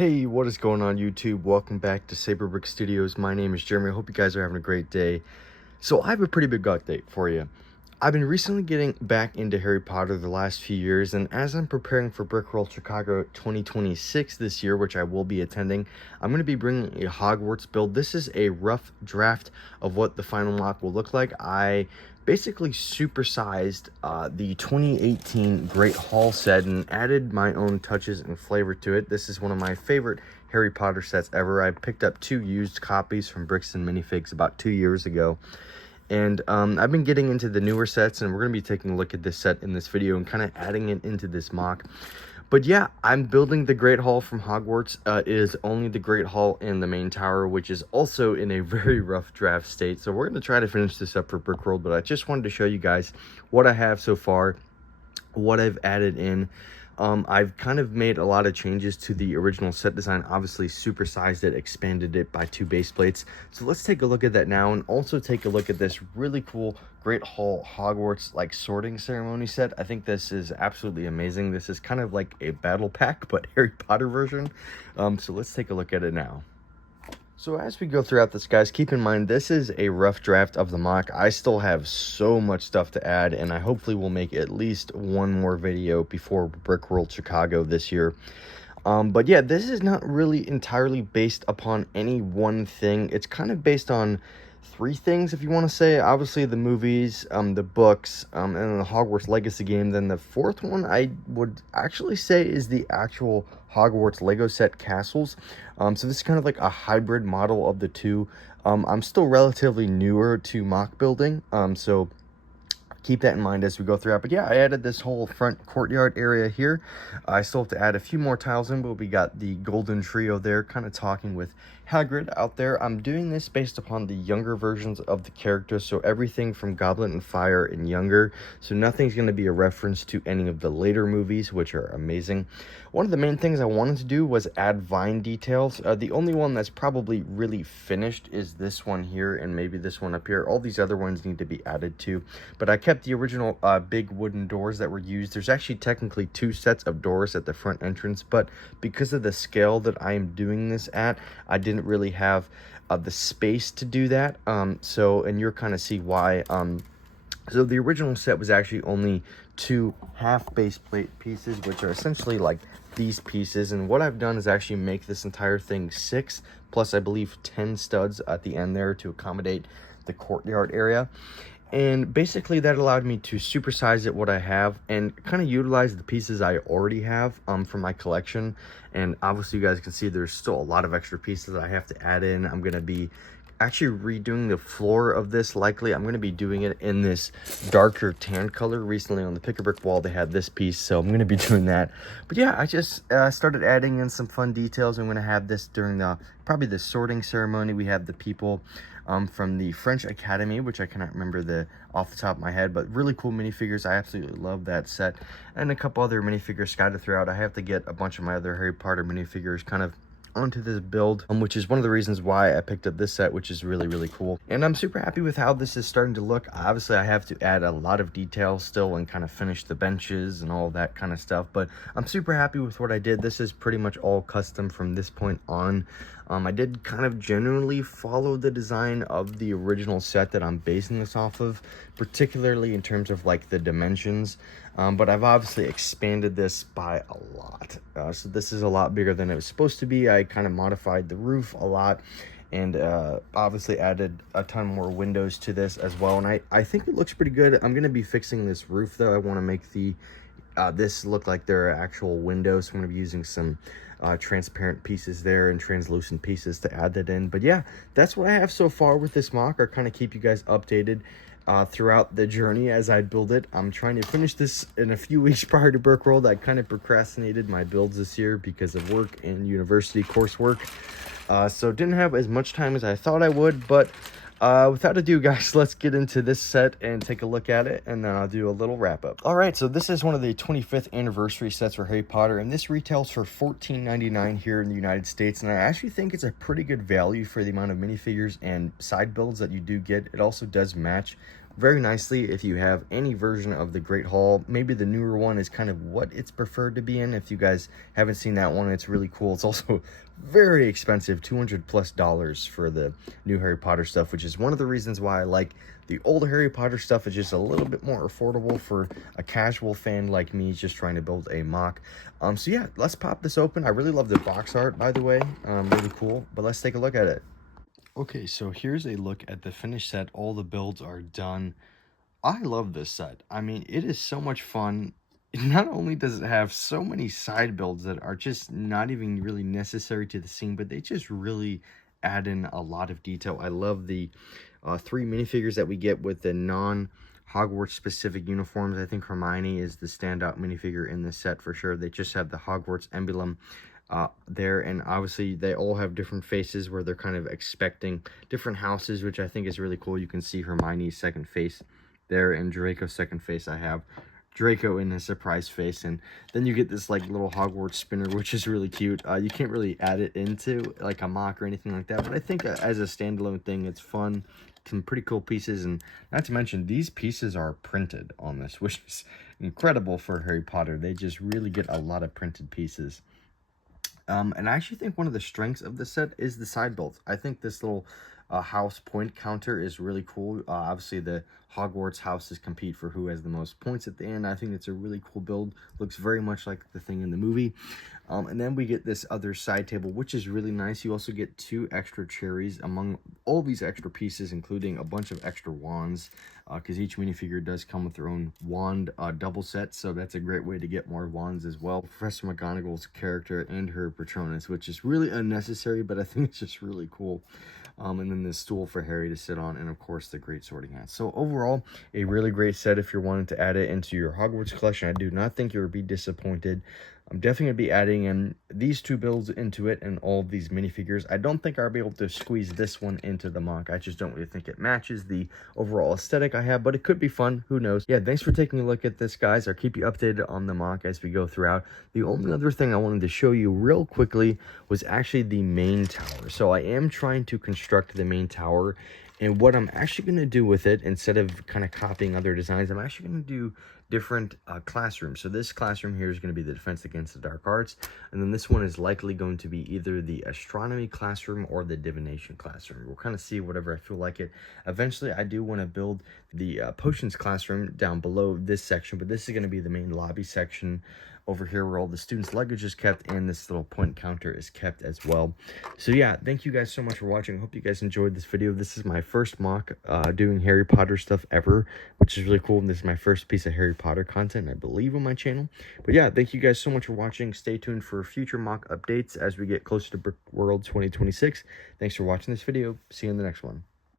Hey, what is going on YouTube? Welcome back to Saberbrick Studios. My name is Jeremy. I hope you guys are having a great day. So I have a pretty big update for you. I've been recently getting back into Harry Potter the last few years, and as I'm preparing for Brickworld Chicago 2026 this year, which I will be attending, I'm going to be bringing a Hogwarts build. This is a rough draft of what the final mock will look like. I basically supersized the 2018 Great Hall set and added my own touches and flavor to it. This is one of my favorite Harry Potter sets ever. I picked up 2 used copies from Bricks and Minifigs about 2 years ago. And I've been getting into the newer sets, and we're going to be taking a look at this set in this video and kind of adding it into this mock. But yeah, I'm building the Great Hall from Hogwarts. It is only the Great Hall and the main tower, which is also in a very rough draft state. So we're going to try to finish this up for Brickworld, but I just wanted to show you guys what I have so far, what I've added in. I've kind of made a lot of changes to the original set design, obviously supersized it, expanded it by 2 base plates. So let's take a look at that now, and also take a look at this really cool Great Hall Hogwarts like sorting ceremony set. I think this is absolutely amazing. This is kind of like a battle pack, but Harry Potter version. So let's take a look at it now. So as we go throughout this, guys, keep in mind this is a rough draft of the mock. I still have so much stuff to add, and I hopefully will make at least one more video before Brickworld Chicago this year. But yeah, this is not really entirely based upon any one thing. It's kind of based on 3 things, if you want to say. Obviously the movies, the books, and then the Hogwarts Legacy game. Then the 4th one I would actually say is the actual Hogwarts Lego set castles. So this is kind of like a hybrid model of the 2. I'm still relatively newer to mock building, so keep that in mind as we go throughout. But yeah, I added this whole front courtyard area here. I still have to add a few more tiles in, but we got the golden trio there kind of talking with Hagrid out there. I'm doing this based upon the younger versions of the characters, so everything from Goblet and Fire and younger, so nothing's going to be a reference to any of the later movies, which are amazing. One of the main things I wanted to do was add vine details. The only one that's probably really finished is this one here, and maybe this one up here. All these other ones need to be added to, but I kept the original big wooden doors that were used. There's actually technically 2 sets of doors at the front entrance, but because of the scale that I am doing this at, I didn't really have the space to do that. And you'll kind of see why. So the original set was actually only 2 half base plate pieces, which are essentially like these pieces, and what I've done is actually make this entire thing 6 plus I believe 10 studs at the end there to accommodate the courtyard area. And basically that allowed me to supersize it what I have and kind of utilize the pieces I already have from my collection. And obviously you guys can see there's still a lot of extra pieces I have to add in. I'm going to be actually redoing the floor of this. Likely I'm going to be doing it in this darker tan color. Recently on the Pick-a-Brick wall they had this piece, so I'm going to be doing that. But yeah, I just started adding in some fun details. I'm going to have this during probably the sorting ceremony. We have the people from the French Academy, which I cannot remember off the top of my head, but really cool minifigures. I absolutely love that set, and a couple other minifigures scattered throughout. I have to get a bunch of my other Harry Potter minifigures kind of onto this build, which is one of the reasons why I picked up this set, which is really, really cool. And I'm super happy with how this is starting to look. Obviously, I have to add a lot of details still and kind of finish the benches and all that kind of stuff, but I'm super happy with what I did. This is pretty much all custom from this point on. I did kind of generally follow the design of the original set that I'm basing this off of, particularly in terms of like the dimensions, but I've obviously expanded this by a lot. So this is a lot bigger than it was supposed to be. I kind of modified the roof a lot, and obviously added a ton more windows to this as well, and I think it looks pretty good. I'm going to be fixing this roof though. I want to make this look like there are actual windows, so I'm going to be using some transparent pieces there and translucent pieces to add that in. But yeah, that's what I have so far with this mock. I'll kind of keep you guys updated throughout the journey as I build it. I'm trying to finish this in a few weeks prior to Brickworld. I kind of procrastinated my builds this year because of work and university coursework, so didn't have as much time as I thought I would. But without ado, guys, let's get into this set and take a look at it, and then I'll do a little wrap up. All right, so this is one of the 25th anniversary sets for Harry Potter, and this retails for $14.99 here in the United States, and I actually think it's a pretty good value for the amount of minifigures and side builds that you do get. It also does match very nicely if you have any version of the Great Hall. Maybe the newer one is kind of what it's preferred to be in. If you guys haven't seen that one, it's really cool. It's also very expensive, $200+ for the new Harry Potter stuff, which is one of the reasons why I like the old Harry Potter stuff. Is just a little bit more affordable for a casual fan like me just trying to build a MOC. So yeah, let's pop this open. I really love the box art, by the way. Really cool, but let's take a look at it. Okay, so here's a look at the finished set. All the builds are done. I love this set. I mean, it is so much fun. Not only does it have so many side builds that are just not even really necessary to the scene, but they just really add in a lot of detail. I love the 3 minifigures that we get with the non-Hogwarts specific uniforms. I think Hermione is the standout minifigure in this set for sure. They just have the Hogwarts emblem there, and obviously they all have different faces where they're kind of expecting different houses, which I think is really cool. You can see Hermione's second face there, and Draco's second face. I have Draco in his surprise face, and then you get this like little Hogwarts spinner, which is really cute. You can't really add it into like a MOC or anything like that, but I think as a standalone thing, it's fun. Some pretty cool pieces, and not to mention these pieces are printed on this, which is incredible for Harry Potter. They just really get a lot of printed pieces. And I actually think one of the strengths of the set is the side builds. I think this little house point counter is really cool. Obviously, the Hogwarts houses compete for who has the most points at the end. I think it's a really cool build. Looks very much like the thing in the movie. And then we get this other side table, which is really nice. You also get 2 extra cherries among all these extra pieces, including a bunch of extra wands, because each minifigure does come with their own wand double set, so that's a great way to get more wands as well. Professor McGonagall's character and her Patronus, which is really unnecessary, but I think it's just really cool. And then this stool for Harry to sit on, and of course the Great Sorting Hat. So overall, a really great set if you're wanting to add it into your Hogwarts collection. I do not think you'll be disappointed. I'm definitely going to be adding in these 2 builds into it and all of these minifigures. I don't think I'll be able to squeeze this one into the MOC. I just don't really think it matches the overall aesthetic I have, but it could be fun. Who knows? Yeah, thanks for taking a look at this, guys. I'll keep you updated on the MOC as we go throughout. The only other thing I wanted to show you real quickly was actually the main tower. So I am trying to construct the main tower, and what I'm actually going to do with it, instead of kind of copying other designs, I'm actually going to do different classrooms. So this classroom here is going to be the Defense Against the Dark Arts, and then this one is likely going to be either the Astronomy classroom or the Divination classroom. We'll kind of see whatever I feel like it. Eventually, I do want to build the Potions classroom down below this section, but this is going to be the main lobby section over here where all the students' luggage is kept, and this little point counter is kept as well. So yeah, thank you guys so much for watching. I hope you guys enjoyed this video. This is my first MOC doing Harry Potter stuff ever, which is really cool. And this is my first piece of Harry Potter content, I believe, on my channel. But yeah, thank you guys so much for watching. Stay tuned for future MOC updates as we get closer to Brick World 2026. Thanks for watching this video. See you in the next one.